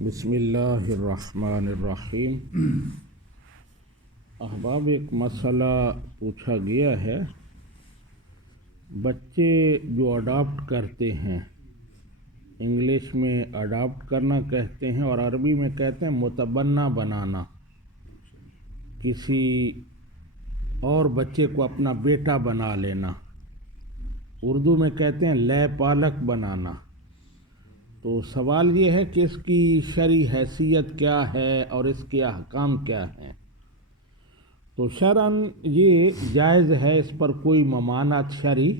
بسم اللہ الرحمن الرحیم۔ احباب، ایک مسئلہ پوچھا گیا ہے، بچے جو اڈاپٹ کرتے ہیں، انگلش میں اڈاپٹ کرنا کہتے ہیں اور عربی میں کہتے ہیں متبنہ بنانا، کسی اور بچے کو اپنا بیٹا بنا لینا، اردو میں کہتے ہیں لے پالک بنانا۔ تو سوال یہ ہے کہ اس کی شرعی حیثیت کیا ہے اور اس کے احکام کیا ہیں؟ تو شرعاً یہ جائز ہے، اس پر کوئی ممانعت شرعی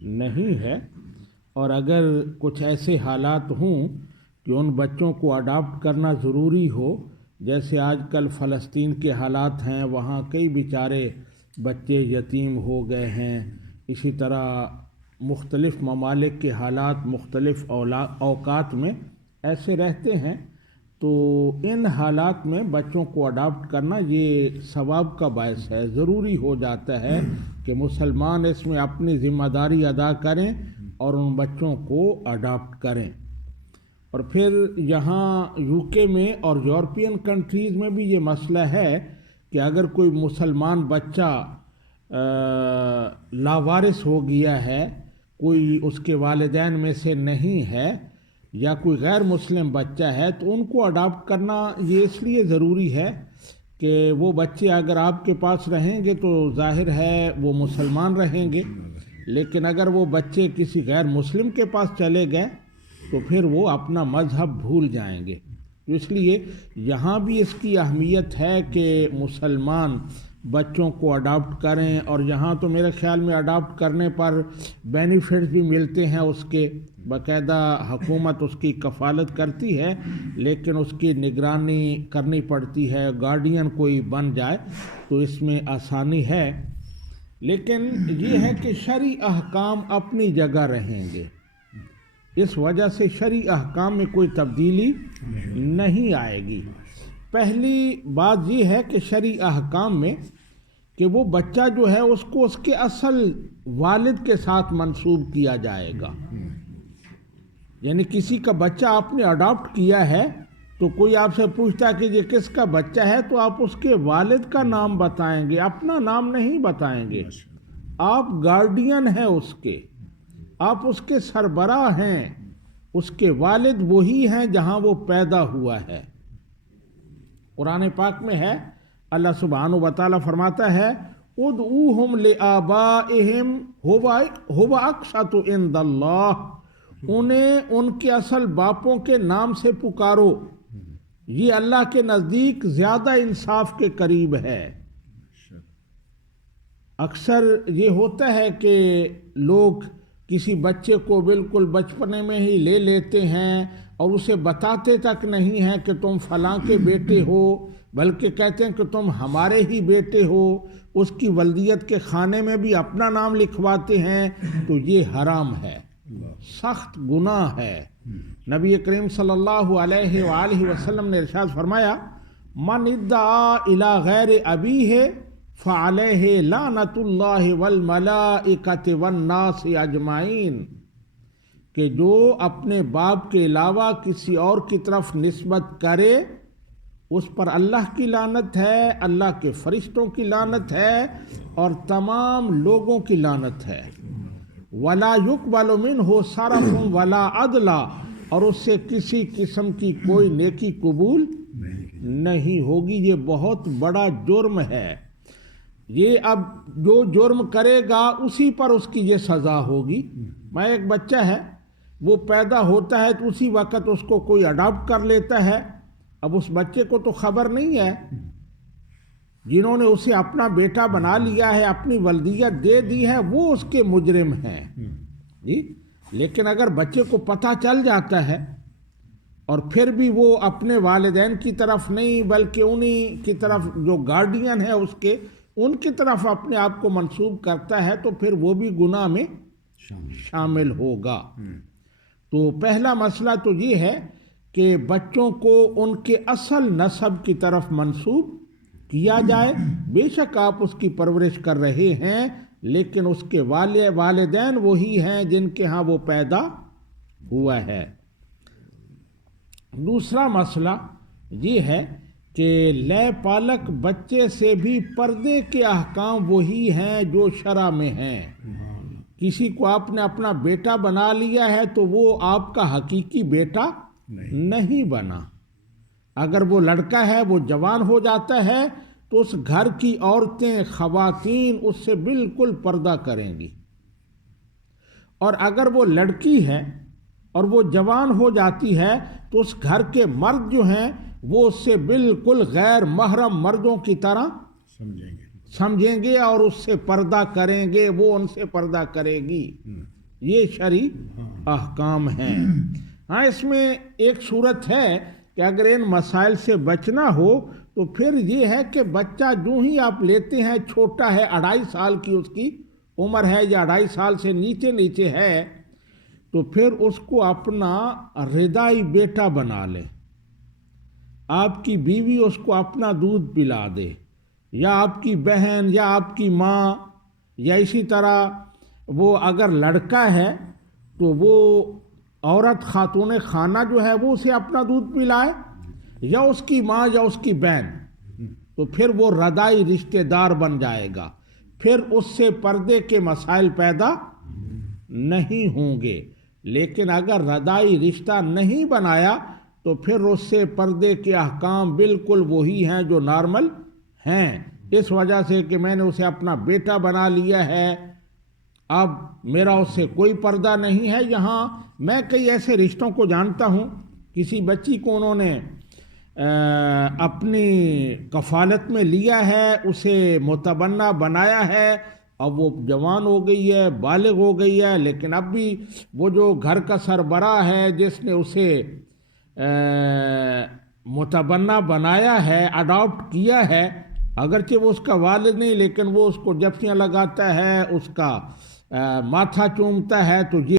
نہیں ہے، اور اگر کچھ ایسے حالات ہوں کہ ان بچوں کو اڈاپٹ کرنا ضروری ہو، جیسے آج کل فلسطین کے حالات ہیں، وہاں کئی بیچارے بچے یتیم ہو گئے ہیں، اسی طرح مختلف ممالک کے حالات مختلف اوقات میں ایسے رہتے ہیں، تو ان حالات میں بچوں کو اڈاپٹ کرنا یہ ثواب کا باعث ہے، ضروری ہو جاتا ہے کہ مسلمان اس میں اپنی ذمہ داری ادا کریں اور ان بچوں کو اڈاپٹ کریں۔ اور پھر یہاں UK میں اور یورپین کنٹریز میں بھی یہ مسئلہ ہے کہ اگر کوئی مسلمان بچہ لاوارث ہو گیا ہے، کوئی اس کے والدین میں سے نہیں ہے، یا کوئی غیر مسلم بچہ ہے، تو ان کو اڈاپٹ کرنا یہ اس لیے ضروری ہے کہ وہ بچے اگر آپ کے پاس رہیں گے تو ظاہر ہے وہ مسلمان رہیں گے، لیکن اگر وہ بچے کسی غیر مسلم کے پاس چلے گئے تو پھر وہ اپنا مذہب بھول جائیں گے۔ تو اس لیے یہاں بھی اس کی اہمیت ہے کہ مسلمان بچوں کو اڈاپٹ کریں، اور یہاں تو میرے خیال میں اڈاپٹ کرنے پر بینیفٹس بھی ملتے ہیں، اس کے باقاعدہ حکومت اس کی کفالت کرتی ہے، لیکن اس کی نگرانی کرنی پڑتی ہے، گارڈین کوئی بن جائے تو اس میں آسانی ہے، لیکن یہ ہے کہ شرعی احکام اپنی جگہ رہیں گے، اس وجہ سے شرعی احکام میں کوئی تبدیلی نہیں آئے گی۔ پہلی بات یہ ہے کہ شرعی احکام میں کہ وہ بچہ جو ہے اس کو اس کے اصل والد کے ساتھ منسوب کیا جائے گا، یعنی کسی کا بچہ آپ نے اڈاپٹ کیا ہے تو کوئی آپ سے پوچھتا ہے کہ یہ کس کا بچہ ہے، تو آپ اس کے والد کا نام بتائیں گے، اپنا نام نہیں بتائیں گے۔ آپ گارڈین ہیں اس کے، آپ اس کے سربراہ ہیں، اس کے والد وہی ہیں جہاں وہ پیدا ہوا ہے۔ قرآن پاک میں ہے، اللہ سبحانہ و تعالیٰ فرماتا ہے ادعوہم لآبائہم ہو اقسط عند اللہ، انہیں ان کے اصل باپوں کے نام سے پکارو، یہ اللہ کے نزدیک زیادہ انصاف کے قریب ہے۔ اکثر یہ ہوتا ہے کہ لوگ کسی بچے کو بالکل بچپنے میں ہی لے لیتے ہیں اور اسے بتاتے تک نہیں ہیں کہ تم فلاں کے بیٹے ہو، بلکہ کہتے ہیں کہ تم ہمارے ہی بیٹے ہو، اس کی ولدیت کے خانے میں بھی اپنا نام لکھواتے ہیں، تو یہ حرام ہے، سخت گناہ ہے۔ نبی کریم صلی اللہ علیہ وآلہ وسلم نے ارشاد فرمایا من ادعا الی غیر ابیہ فعلیہ لعنت اللہ والملائکۃ والناس اجمعین، کہ جو اپنے باپ کے علاوہ کسی اور کی طرف نسبت کرے اس پر اللہ کی لعنت ہے، اللہ کے فرشتوں کی لعنت ہے اور تمام لوگوں کی لعنت ہے۔ ولا يقبل منہ صرف ولا عدل، اور اس سے کسی قسم کی کوئی نیکی قبول نہیں ہوگی، یہ بہت بڑا جرم ہے۔ یہ اب جو جرم کرے گا اسی پر اس کی یہ سزا ہوگی۔ میں ایک بچہ ہے، وہ پیدا ہوتا ہے تو اسی وقت اس کو کوئی اڈاپٹ کر لیتا ہے، اب اس بچے کو تو خبر نہیں ہے، جنہوں نے اسے اپنا بیٹا بنا لیا ہے، اپنی ولدیت دے دی ہے، وہ اس کے مجرم ہیں جی۔ لیکن اگر بچے کو پتہ چل جاتا ہے اور پھر بھی وہ اپنے والدین کی طرف نہیں بلکہ انہی کی طرف جو گارڈین ہے اس کے، ان کی طرف اپنے آپ کو منسوب کرتا ہے، تو پھر وہ بھی گناہ میں شامل ہوگا۔ تو پہلا مسئلہ تو یہ ہے کہ بچوں کو ان کے اصل نسب کی طرف منسوب کیا جائے، بے شک آپ اس کی پرورش کر رہے ہیں، لیکن اس کے والدین وہی ہیں جن کے ہاں وہ پیدا ہوا ہے۔ دوسرا مسئلہ یہ ہے کہ لے پالک بچے سے بھی پردے کے احکام وہی ہیں جو شرع میں ہیں. کسی کو آپ نے اپنا بیٹا بنا لیا ہے تو وہ آپ کا حقیقی بیٹا نہیں بنا. اگر وہ لڑکا ہے وہ جوان ہو جاتا ہے تو اس گھر کی عورتیں خواتین اس سے بالکل پردہ کریں گی. اور اگر وہ لڑکی ہے اور وہ جوان ہو جاتی ہے تو اس گھر کے مرد جو ہیں وہ اس سے بالکل غیر محرم مردوں کی طرح سمجھیں گے اور اس سے پردہ کریں گے، وہ ان سے پردہ کرے گی. یہ شرعی احکام ہیں. ہاں اس میں ایک صورت ہے کہ اگر ان مسائل سے بچنا ہو تو پھر یہ ہے کہ بچہ جو ہی آپ لیتے ہیں چھوٹا ہے، 2.5 سال کی اس کی عمر ہے یا 2.5 سال سے نیچے ہے، تو پھر اس کو اپنا رضاعی بیٹا بنا لے. آپ کی بیوی اس کو اپنا دودھ پلا دے، یا آپ کی بہن یا آپ کی ماں، یا اسی طرح وہ اگر لڑکا ہے تو وہ عورت خاتون خانہ جو ہے وہ اسے اپنا دودھ پلائے، یا اس کی ماں یا اس کی بہن، تو پھر وہ رضاعی رشتہ دار بن جائے گا. پھر اس سے پردے کے مسائل پیدا نہیں ہوں گے. لیکن اگر رضاعی رشتہ نہیں بنایا تو پھر اس سے پردے کے احکام بالکل وہی ہیں جو نارمل ہیں. اس وجہ سے کہ میں نے اسے اپنا بیٹا بنا لیا ہے، اب میرا اس سے کوئی پردہ نہیں ہے. یہاں میں کئی ایسے رشتوں کو جانتا ہوں، کسی بچی کو انہوں نے اپنی کفالت میں لیا ہے، اسے متبنہ بنایا ہے، اب وہ جوان ہو گئی ہے، بالغ ہو گئی ہے، لیکن اب بھی وہ جو گھر کا سربراہ ہے جس نے اسے متبنہ بنایا ہے، اڈاپٹ کیا ہے، اگرچہ وہ اس کا والد نہیں لیکن وہ اس کو جفیاں لگاتا ہے، اس کا ماتھا چومتا ہے، تو یہ